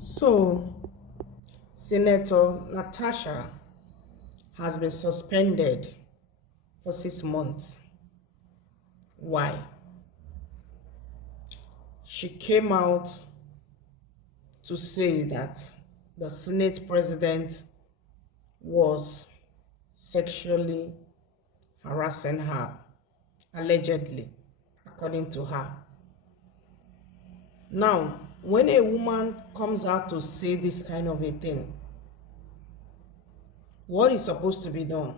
So, Senator Natasha has been suspended for 6 months. Why? She came out to say that the Senate president was sexually harassing her, allegedly, according to her. Now, when a woman comes out to say this kind of a thing, what is supposed to be done?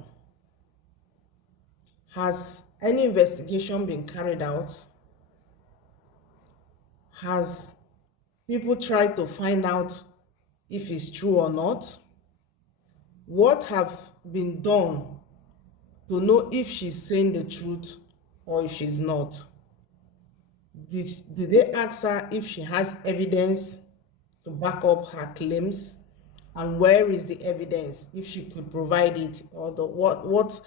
Has any investigation been carried out? Has people tried to find out if it's true or not? What have been done to know if she's saying the truth or if she's not? Did they ask her if she has evidence to back up her claims? And where is the evidence, if she could provide it, or the what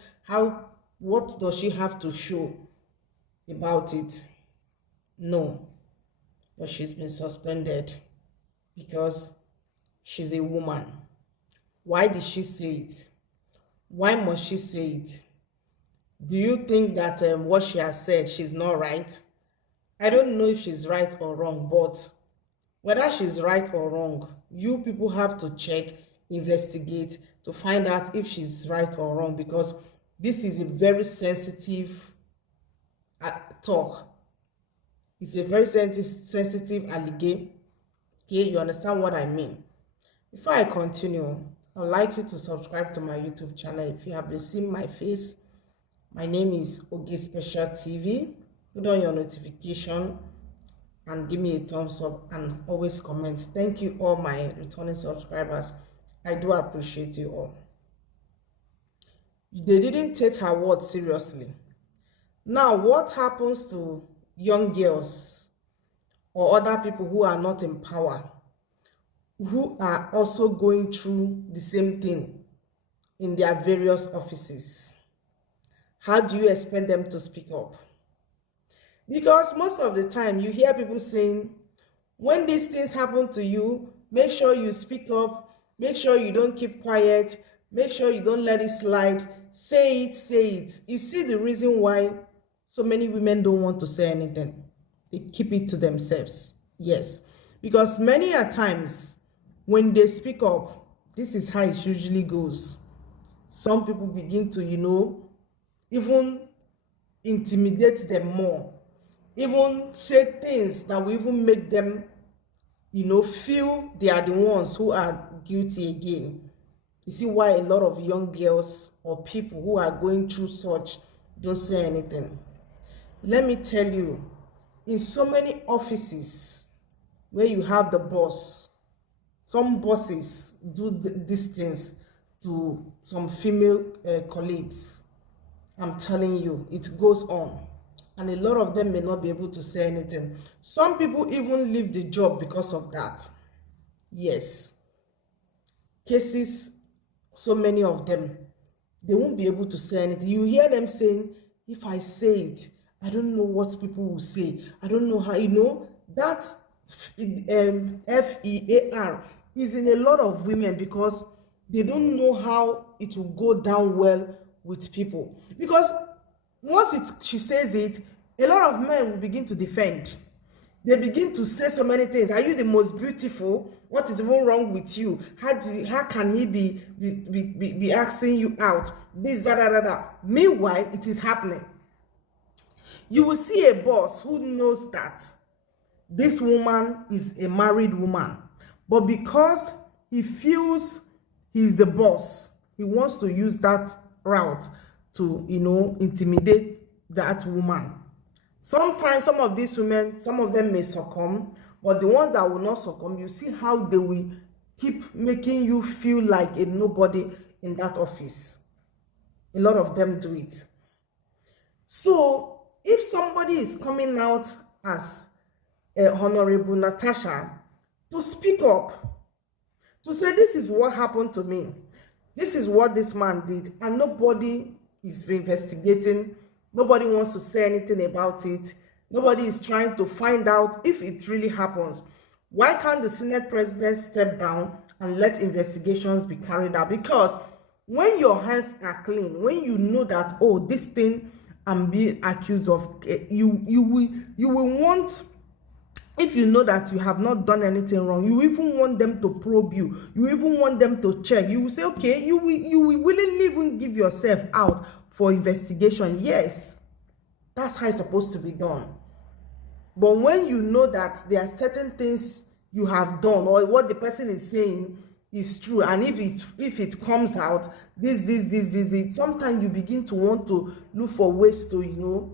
does she have to show about it? No. But she's been suspended because she's a woman. Why did she say it? Why must she say it? Do you think that what she has said, she's not right? I don't know if she's right or wrong, but whether she's right or wrong, you people have to check, investigate to find out if she's right or wrong, because this is a very sensitive talk. It's a very sensitive allegation. Okay, you understand what I mean? Before I continue, I'd like you to subscribe to my YouTube channel. If you have been seeing my face, my name is Oge Special TV. Put on your notification and give me a thumbs up, and always comment. Thank you all my returning subscribers. I do appreciate you all. They didn't take her word seriously. Now, what happens to young girls or other people who are not in power, who are also going through the same thing in their various offices? How do you expect them to speak up? Because most of the time you hear people saying, when these things happen to you, make sure you speak up, make sure you don't keep quiet, make sure you don't let it slide, say it, say it. You see the reason why so many women don't want to say anything. They keep it to themselves. Yes, because many a times when they speak up, this is how it usually goes. Some people begin to, even intimidate them more, even say things that will even make them, feel they are the ones who are guilty again. You see why a lot of young girls or people who are going through such don't say anything. Let me tell you, in so many offices where you have the boss, some bosses do these things to some female colleagues. I'm telling you, it goes on. And a lot of them may not be able to say anything. Some people even leave the job because of that. Yes. Cases, so many of them, they won't be able to say anything. You hear them saying, if I say it, I don't know what people will say. I don't know how, that FEAR is in a lot of women, because they don't know how it will go down well with people. Because once she says it, a lot of men will begin to defend. They begin to say so many things. Are you the most beautiful? What is even wrong with you? How can he be asking you out? This, that. Meanwhile, it is happening. You will see a boss who knows that this woman is a married woman, but because he feels he's the boss, he wants to use that route to, intimidate that woman. Sometimes some of these women, some of them may succumb, but the ones that will not succumb, you see how they will keep making you feel like a nobody in that office. A lot of them do it. So if somebody is coming out as Honourable Natasha to speak up, to say this is what happened to me, this is what this man did, and nobody is investigating, nobody wants to say anything about it, nobody is trying to find out if it really happens, Why can't the Senate president step down and let investigations be carried out? Because when your hands are clean, when you know that, oh, this thing I'm being accused of, you will want, if you know that you have not done anything wrong, you even want them to probe you, you even want them to check. You will say, okay, you will willingly even give yourself out for investigation. Yes, that's how it's supposed to be done. But when you know that there are certain things you have done, or what the person is saying is true, and if it comes out, this, sometimes you begin to want to look for ways to,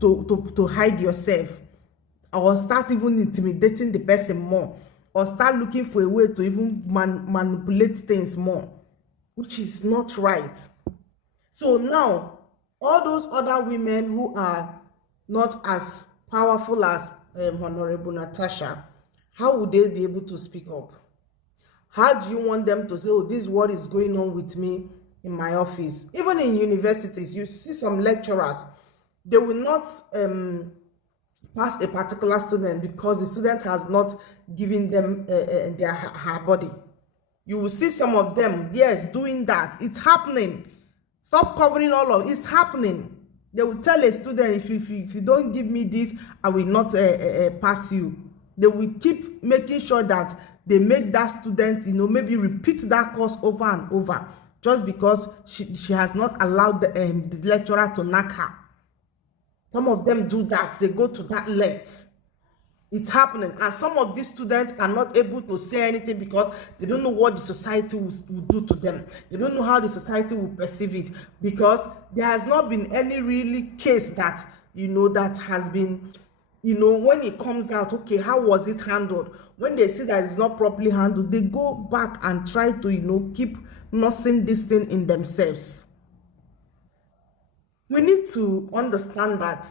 to hide yourself, or start even intimidating the person more, or start looking for a way to even manipulate things more, which is not right. So now, all those other women who are not as powerful as Honorable Natasha, how would they be able to speak up? How do you want them to say, oh, this is what is going on with me in my office? Even in universities, you see some lecturers, they will not pass a particular student because the student has not given them her body. You will see some of them, yes, doing that. It's happening. Stop covering all of it. It's happening. They will tell a student, if you don't give me this, I will not pass you. They will keep making sure that they make that student, maybe repeat that course over and over, just because she has not allowed the lecturer to knock her. Some of them do that. They go to that length. It's happening. And some of these students are not able to say anything because they don't know what the society will do to them. They don't know how the society will perceive it, because there has not been any really case that, that has been, when it comes out, okay, how was it handled? When they see that it's not properly handled, they go back and try to, keep nursing this thing in themselves. We need to understand that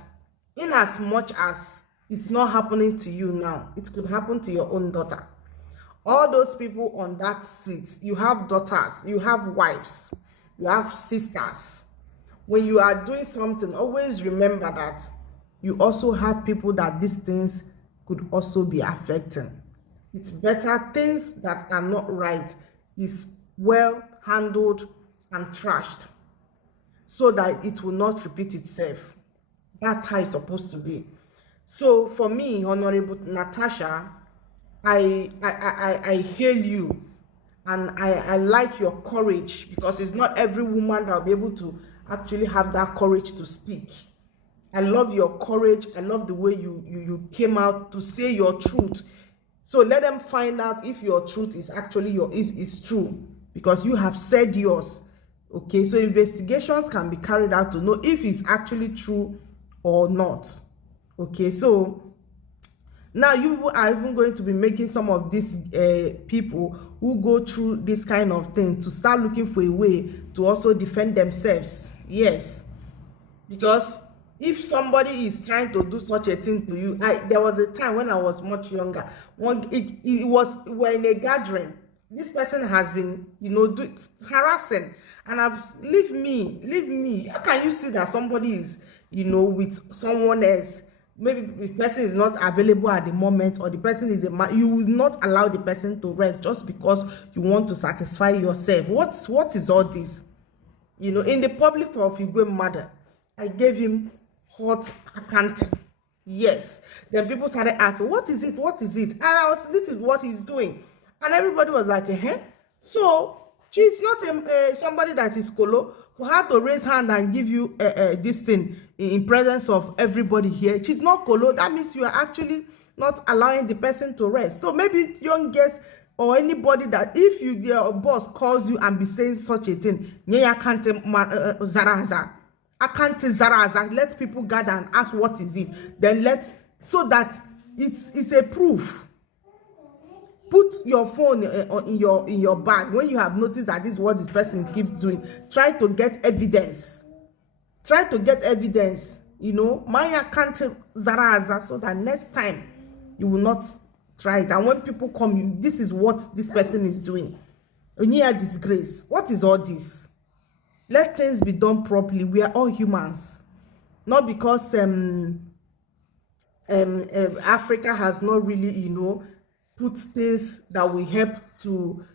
in as much as it's not happening to you now, it could happen to your own daughter. All those people on that seat, you have daughters, you have wives, you have sisters. When you are doing something, always remember that you also have people that these things could also be affecting. It's better things that are not right is well handled and trashed, so that it will not repeat itself. That's how it's supposed to be. So for me, Honorable Natasha, I hail you, and I like your courage, because it's not every woman that will be able to actually have that courage to speak. I love your courage. I love the way you came out to say your truth. So let them find out if your truth is actually is true, because you have said yours. Okay, so investigations can be carried out to know if it's actually true or not. Okay, so now you are even going to be making some of these people who go through this kind of thing to start looking for a way to also defend themselves. Yes, because if somebody is trying to do such a thing to you, there was a time when I was much younger. We're in a gathering. This person has been, harassing, and leave me. How can you see that somebody is, with someone else? Maybe the person is not available at the moment, or the person is you will not allow the person to rest just because you want to satisfy yourself. What is all this? In the public of Igwe mother, I gave him hot accounting. Yes. Then people started asking, what is it? And this is what he's doing. And everybody was like, So she's not somebody that is colo. For her to raise hand and give you this thing in presence of everybody here, she's not colo. That means you are actually not allowing the person to rest. So maybe young girls or anybody that, if your boss calls you and be saying such a thing, I can't zaraza, let people gather and ask what is it. Then so that it's a proof. Put your phone in your bag when you have noticed that this is what this person keeps doing. Try to get evidence. Maya can't zaraza, so that next time you will not try it. And when people come, this is what this person is doing. Onyia disgrace. What is all this? Let things be done properly. We are all humans. Not because Africa has not really, put things that will help to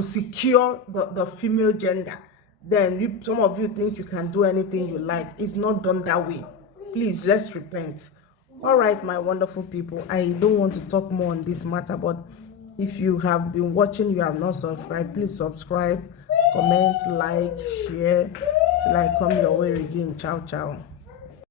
secure the female gender, then some of you think you can do anything you like. It's not done that way. Please, let's repent. All right, my wonderful people, I don't want to talk more on this matter, but if you have been watching, you have not subscribed, please subscribe, comment, like, share till I come your way again. Ciao ciao.